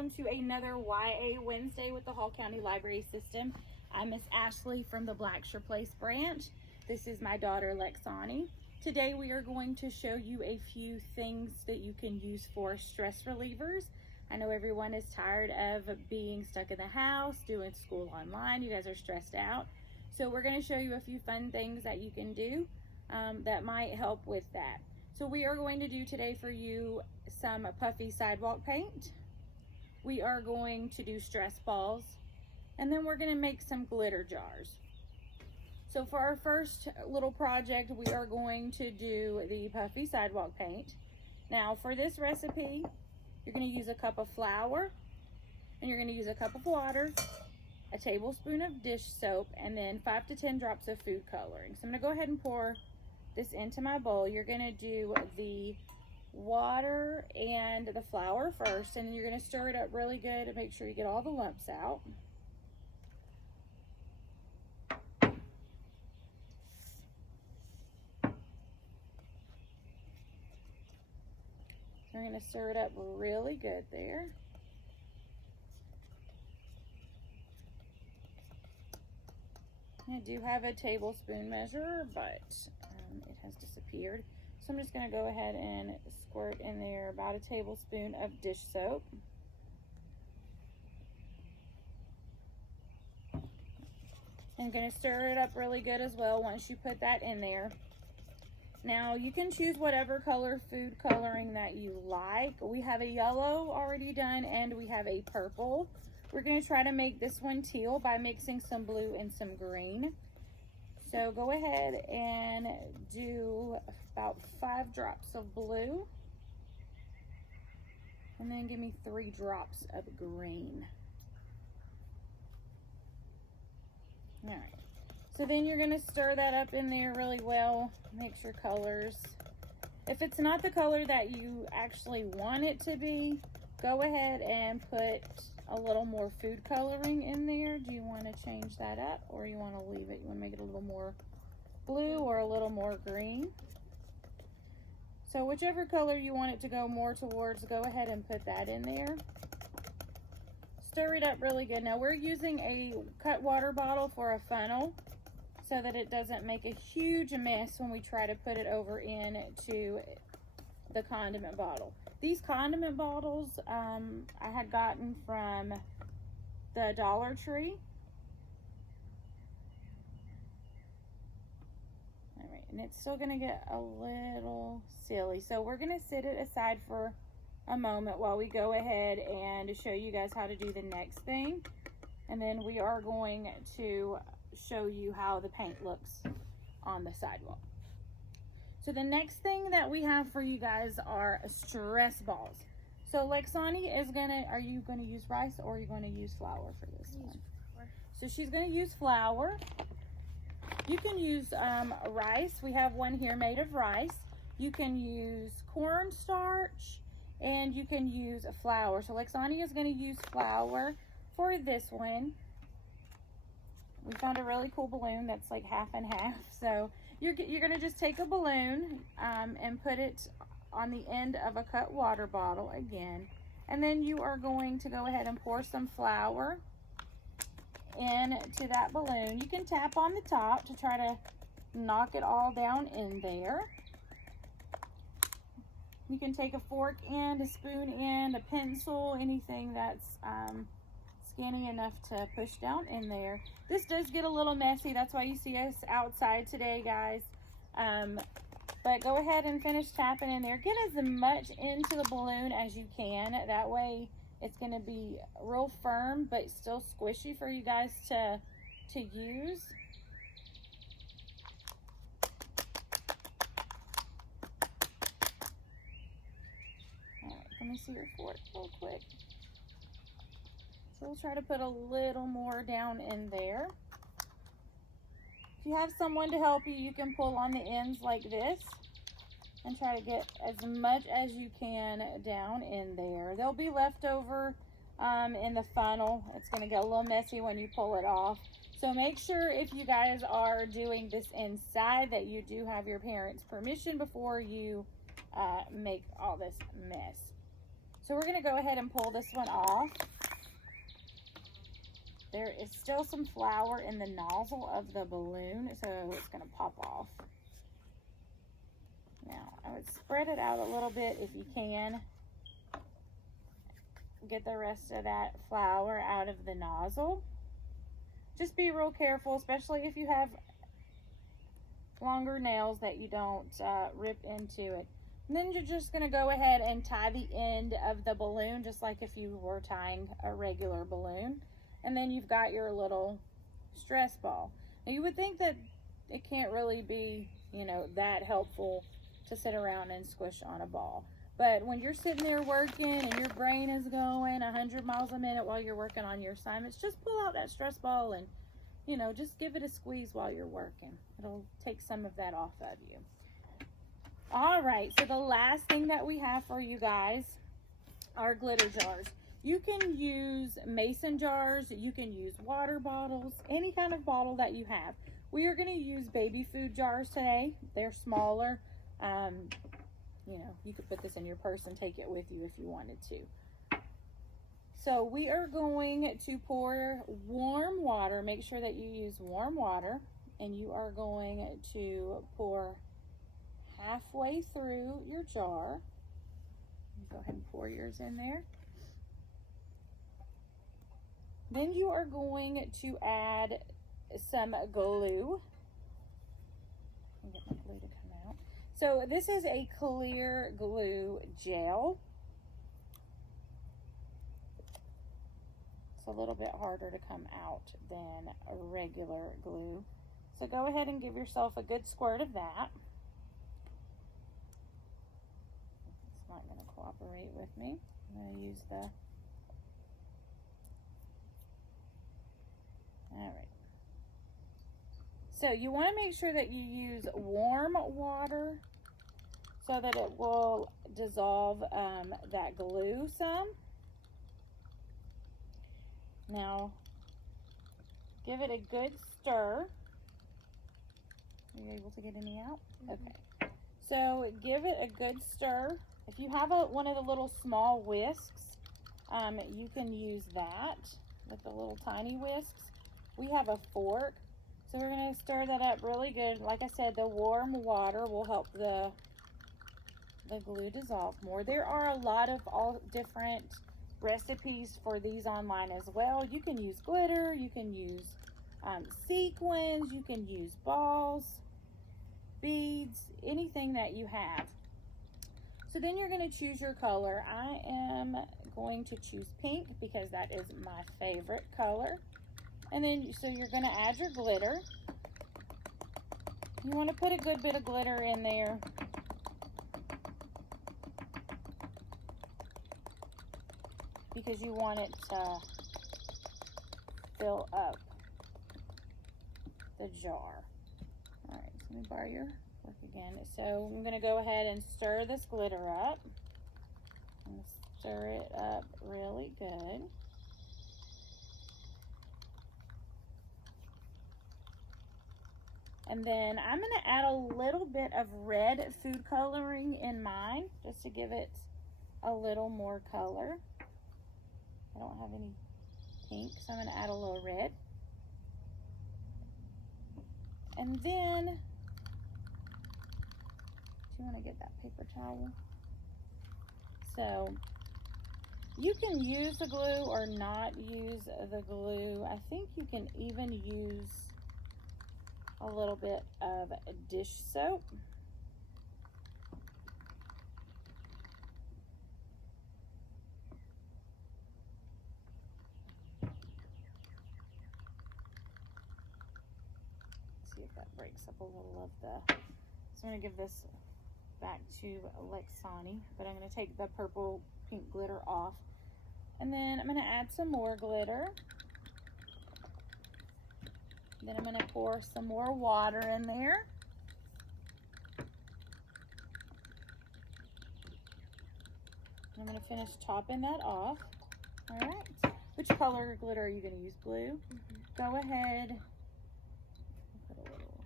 welcome to another YA Wednesday with the Hall County Library System. I'm Miss Ashley from the Blackshear Place branch. This is my daughter Lexani. Today we are going to show you a few things that you can use for stress relievers. I know everyone is tired of being stuck in the house, doing school online. You guys are stressed out. So we're going to show you a few fun things that you can do that might help with that. So we are going to do today for you some puffy sidewalk paint. We are going to do stress balls, and then we're going to make some glitter jars. So for our first little project, we are going to do the puffy sidewalk paint. Now for this recipe, you're going to use a cup of flour, and you're going to use a cup of water, a tablespoon of dish soap, and then 5 to 10 drops of food coloring. So I'm going to go ahead and pour this into my bowl. You're going to do the water and the flour first, and then you're going to stir it up really good to make sure you get all the lumps out. We're going to stir it up really good there. I do have a tablespoon measure, but it has disappeared. So I'm just going to go ahead and squirt in there about a tablespoon of dish soap. I'm going to stir it up really good as well once you put that in there. Now you can choose whatever color food coloring that you like. We have a yellow already done, and we have a purple. We're going to try to make this one teal by mixing some blue and some green. So go ahead and do about 5 drops of blue, and then give me 3 drops of green. All right. So then you're going to stir that up in there really well. Mix your colors. If it's not the color that you actually want it to be, go ahead and put a little more food coloring in there. Do you want to change that up, or you want to leave it? You want to make it a little more blue or a little more green? So whichever color you want it to go more towards, go ahead and put that in there. Stir it up really good. Now we're using a cut water bottle for a funnel so that it doesn't make a huge mess when we try to put it over into the condiment bottle. These condiment bottles I had gotten from the Dollar Tree. All right, and it's still gonna get a little silly. So we're gonna set it aside for a moment while we go ahead and show you guys how to do the next thing. And then we are going to show you how the paint looks on the sidewalk. So the next thing that we have for you guys are stress balls. So Lexani is are you gonna use rice, or are you gonna use flour for this one? So she's gonna use flour. You can use rice. We have one here made of rice. You can use cornstarch, and you can use flour. So Lexani is gonna use flour for this one. We found a really cool balloon that's like half and half. So you're going to just take a balloon and put it on the end of a cut water bottle again. And then you are going to go ahead and pour some flour into that balloon. You can tap on the top to try to knock it all down in there. You can take a fork end, a spoon end, a pencil, anything that's skinny enough to push down in there. This does get a little messy. That's why you see us outside today, guys. But go ahead and finish tapping in there. Get as much into the balloon as you can. That way it's going to be real firm but still squishy for you guys to use. All right, let me see your fork real quick. So we'll try to put a little more down in there. If you have someone to help you, you can pull on the ends like this and try to get as much as you can down in there. They'll be left over in the funnel. It's going to get a little messy when you pull it off. So make sure, if you guys are doing this inside, that you do have your parents' permission before you make all this mess. So we're going to go ahead and pull this one off. There is still some flour in the nozzle of the balloon, so it's going to pop off. Now, I would spread it out a little bit if you can. Get the rest of that flour out of the nozzle. Just be real careful, especially if you have longer nails, that you don't rip into it. And then you're just going to go ahead and tie the end of the balloon, just like if you were tying a regular balloon. And then you've got your little stress ball. Now, you would think that it can't really be, you know, that helpful to sit around and squish on a ball. But when you're sitting there working and your brain is going 100 miles a minute while you're working on your assignments, just pull out that stress ball and, you know, just give it a squeeze while you're working. It'll take some of that off of you. All right, so the last thing that we have for you guys are glitter jars. You can use mason jars, you can use water bottles, any kind of bottle that you have. We are going to use baby food jars today. They're smaller. You know, you could put this in your purse and take it with you if you wanted to. So we are going to pour warm water. Make sure that you use warm water, and you are going to pour halfway through your jar. Go ahead and pour yours in there. Then you are going to add some glue. I'll get my glue to come out. So this is a clear glue gel. It's a little bit harder to come out than a regular glue. So go ahead and give yourself a good squirt of that. It's not going to cooperate with me. I'm going to use the... All right. So you want to make sure that you use warm water so that it will dissolve that glue some. Now, give it a good stir. Are you able to get any out? Okay. So give it a good stir. If you have one of the little small whisks, you can use that with the little tiny whisks. We have a fork, so we're going to stir that up really good. Like I said, the warm water will help the glue dissolve more. There are a lot of all different recipes for these online as well. You can use glitter, you can use sequins, you can use balls, beads, anything that you have. So then you're going to choose your color. I am going to choose pink because that is my favorite color. And then, so you're going to add your glitter. You want to put a good bit of glitter in there. Because you want it to fill up the jar. All right, so let me borrow your fork again. So I'm going to go ahead and stir this glitter up. I'm going to stir it up really good. And then I'm going to add a little bit of red food coloring in mine, just to give it a little more color. I don't have any pink, so I'm going to add a little red. And then, do you want to get that paper towel? So, you can use the glue or not use the glue. I think you can even use a little bit of dish soap. Let's see if that breaks up a little of the... So I'm going to give this back to Lexani, but I'm going to take the purple pink glitter off. And then I'm going to add some more glitter. Then I'm going to pour some more water in there. I'm going to finish topping that off. All right. Which color glitter are you going to use? Blue? Go ahead. Put a little,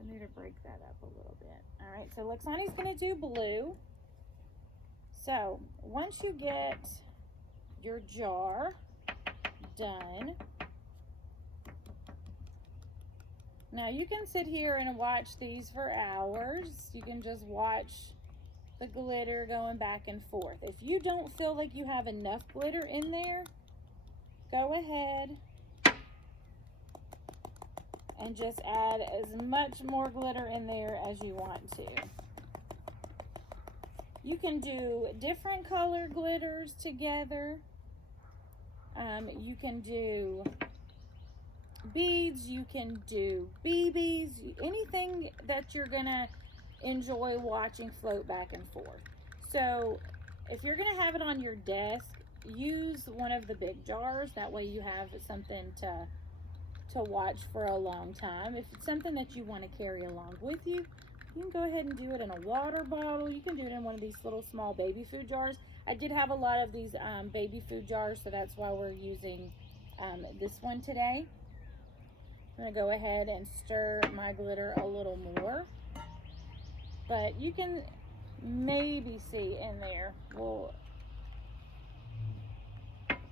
I need to break that up a little bit. All right, so Lexani's going to do blue. So once you get your jar done, now you can sit here and watch these for hours. You can just watch the glitter going back and forth. If you don't feel like you have enough glitter in there, go ahead and just add as much more glitter in there as you want to. You can do different color glitters together. You can do beads, you can do BBs, anything that you're gonna enjoy watching float back and forth. So if you're gonna have it on your desk, use one of the big jars. That way you have something to watch for a long time. If it's something that you want to carry along with you, you can go ahead and do it in a water bottle. You can do it in one of these little small baby food jars. I did have a lot of these baby food jars, so that's why we're using this one today. I'm going to go ahead and stir my glitter a little more. But you can maybe see in there. Well,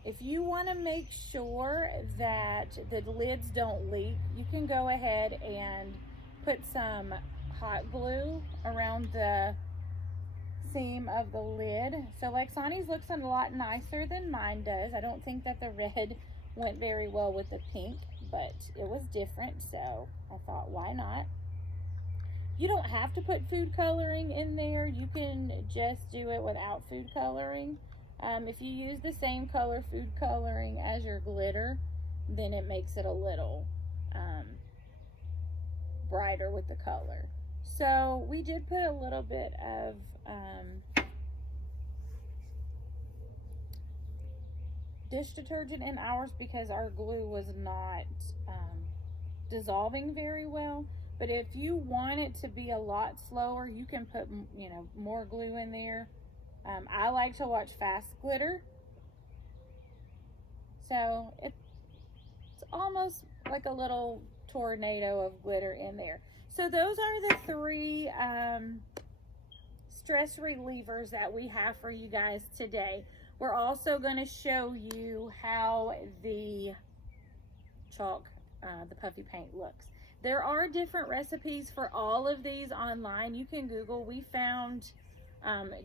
if you want to make sure that the lids don't leak, you can go ahead and put some hot glue around the seam of the lid. So Lexani's looks a lot nicer than mine does. I don't think that the red went very well with the pink, but it was different, so I thought, why not? You don't have to put food coloring in there. You can just do it without food coloring. If you use the same color food coloring as your glitter, then it makes it a little brighter with the color. So we did put a little bit of dish detergent in ours because our glue was not dissolving very well. But if you want it to be a lot slower, you can put, you know, more glue in there. I like to watch fast glitter. So it's almost like a little tornado of glitter in there. So those are the three stress relievers that we have for you guys today. We're also going to show you how the chalk, the puffy paint looks. There are different recipes for all of these online. You can Google. We found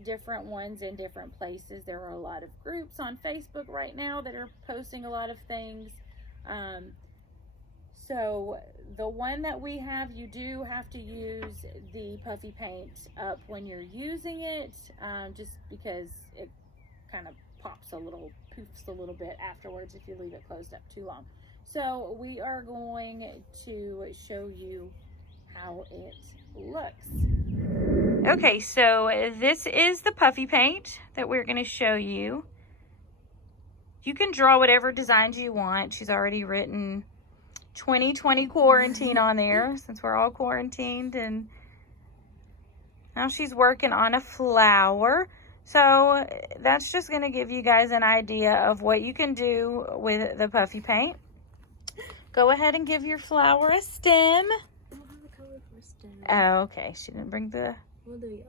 different ones in different places. There are a lot of groups on Facebook right now that are posting a lot of things. So the one that we have, you do have to use the puffy paint up when you're using it, just because it kind of pops a little, poofs a little bit afterwards if you leave it closed up too long. So we are going to show you how it looks. Okay, so this is the puffy paint that we're going to show you. You can draw whatever designs you want. She's already written 2020 quarantine on there since we're all quarantined, and now she's working on a flower. So that's just going to give you guys an idea of what you can do with the puffy paint. Go ahead and give your flower a stem. I don't have a color for a stem. Oh, okay. She didn't bring the... We'll do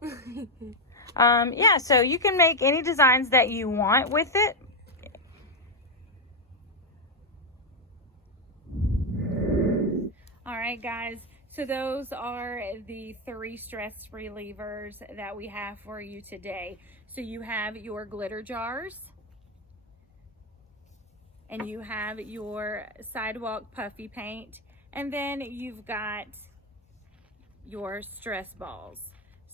yellow. Yeah, so you can make any designs that you want with it. All right, guys. So those are the three stress relievers that we have for you today. So you have your glitter jars, and you have your sidewalk puffy paint, and then you've got your stress balls.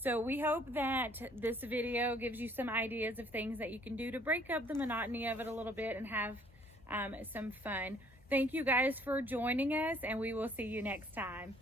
So we hope that this video gives you some ideas of things that you can do to break up the monotony of it a little bit and have some fun. Thank you guys for joining us, and we will see you next time.